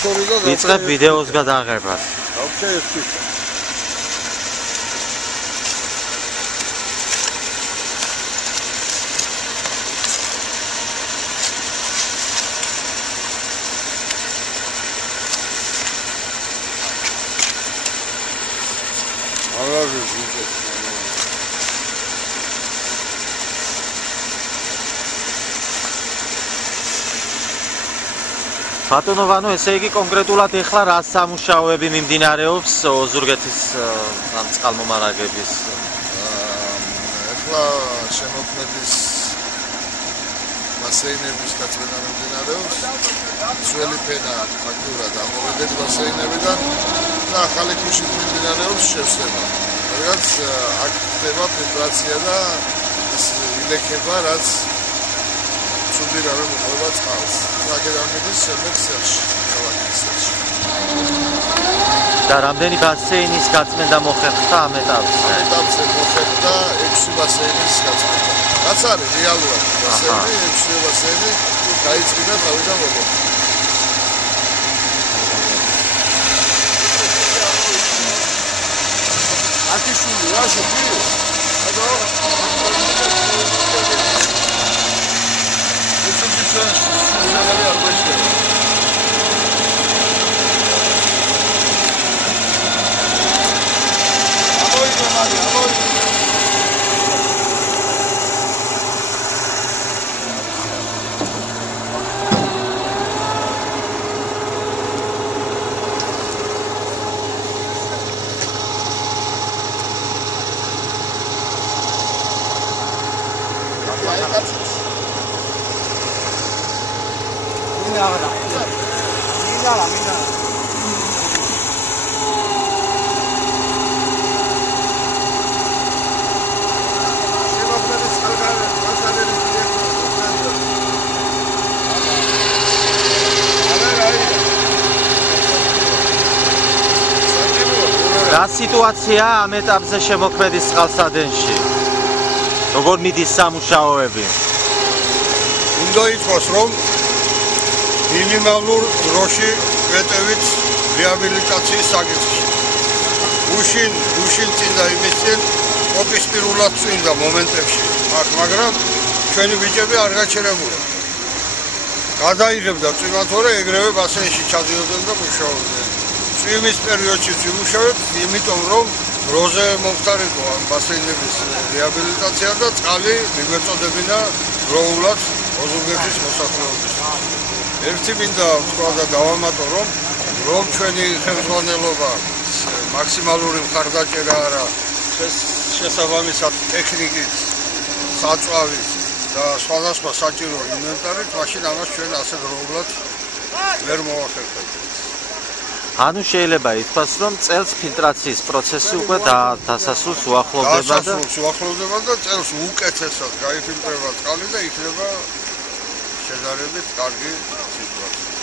ვიწყებ ვიდეოს გადაღებას. ბატონო ვანო, ესე იგი კონკრეტულად ეხლა რა სამუშაოები მიმდინარეობს ოზურგეთის ამ წყალმომარაგების? ეხლა შემოქმედის ბასეინების გაწმენდა მიმდინარეობს. ძველი ფენა ფაქტურად ამოვიდეთ ბასეინებიდან და ახალი ქვიშით მიმდინარეობს შევსება. რაც აქ ხდება ფილტრაცია და ილექება, რაც ცუდი რამე მოყვება წყალს. აქედან მიდის შემდეგ სელში, ქალაქის სელში. და რამდენი ბასეინის გაწმენდა მოხერხდა ამ ეტაპზე? ამ ეტაპზე მოხერხდა 6 ბასეინის გაწმენდა. რაც არის რეალურად ბასეინი, 6 ბასეინი დაიწყიდა თავიდან მოყვა. ათიშული რა შეგვი? აბა რა სიტუაციაა ამ ეტაპზე შემოქმედის წყალსადენში? როგორ მიდის სამუშაოები? უნდა ითქვას, რომ მინიმალურ დროში ვეტევით რეაბილიტაციის საკითხში. უშინ წინ და იმის წინ ოპისპირულად წვიმდა მომენტებში, მაგრამ ჩვენი ბიჭები არ გაჩერებულა. გადაიღებდა წვიმა, თორე ეგრევე ბასეინში ჩადიოდნენ და მუშაობდნენ. წვიმის პერიოდში ვიმუშავებთ, იმიტომ რომ დროზე მომხდარიყო ამ ბასეინების რეაბილიტაცია და წყალი მიგვეწოდებინა დროულად ოზურგეთის მოსახლეობის. ერთი მინდა ვთქვა და დავამატო, რომ ჩვენი ხელმძღვანელობა მაქსიმალური მხარდაჭერა არა შესაბამისად ტექნიკით, საწვავით და სხვადასხვა საჭირო ინვენტარით, მაშინ ამას ჩვენ ასე დროულად ვერ მოვახერხებთ. ანუ შეიძლება ითქვას, რომ წელს ფილტრაციის პროცესი უკვე დასასრულს უახლოვდება და წელს უკეთესად გაიფილტრება წყალი და იქნება შედარებით კარგი სიტუაცია.